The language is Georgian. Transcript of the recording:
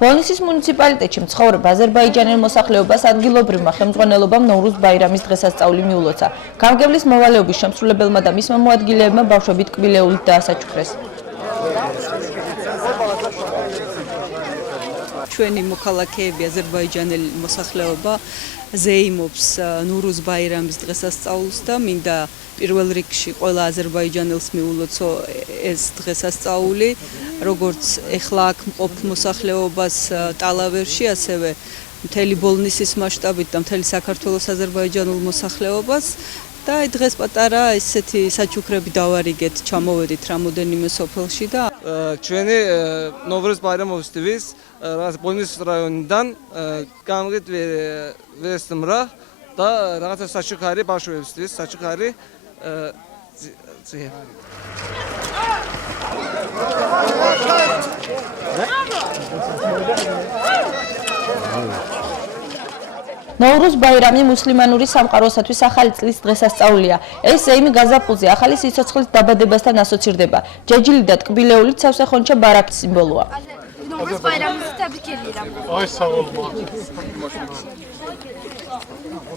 ბოლნისის მუნიციპალიტეტში მცხოვრებ აზერბაიჯანელ მოსახლეობას ადგილობრივმა ხელმძღვანელობამ ნოვრუზ ბაირამის დღესასწაული მიულოცა. გამგებლის მოვალეობის შემსრულებელმა და მისმა მოადგილეებმა ბავშვები ტკბილეულით დაასაჩუქრეს. ჩვენი მოქალაქეები აზერბაიჯანელი მოსახლეობა ზეიმობს ნოვრუზ ბაირამის დღესასწაულს და მინდა პირველ რიგში ყველა აზერბაიჯანელს მიულოცო ეს დღესასწაული, როგორც ეხლა აქ მყოფ მოსახლეობას ტალავერში, ასევე მთელი ბოლნისის მასშტაბით და მთელი საქართველოს აზერბაიჯანულ მოსახლეობას. და დღეს პატარა ესეთი საჩუქრები დავარიგეთ, ჩამოვედით რამოდენიმე სოფელში და ჩვენი ნოვრუზ ბაირამოვსთვის რაღაც ბოლნისის რაიონიდან გამგეთ ვესმრა და რაღაცა საჩუქარი ბავშვებისთვის საჩუქარი ნოვრუზ ბაირამი მუსლიმანური სამყაროსათვის ახალი წლის დღესასწაულია. ეს ზეიმი გაზაფხულზე ახალი სიცოცხლის დაბადებასთან ასოცირდება. ჯეჯილი და ტკბილეულით სავსე-ხონჩა ბარათის სიმბოლოა. ნოვრუზ ბაირამის თებრიქელი.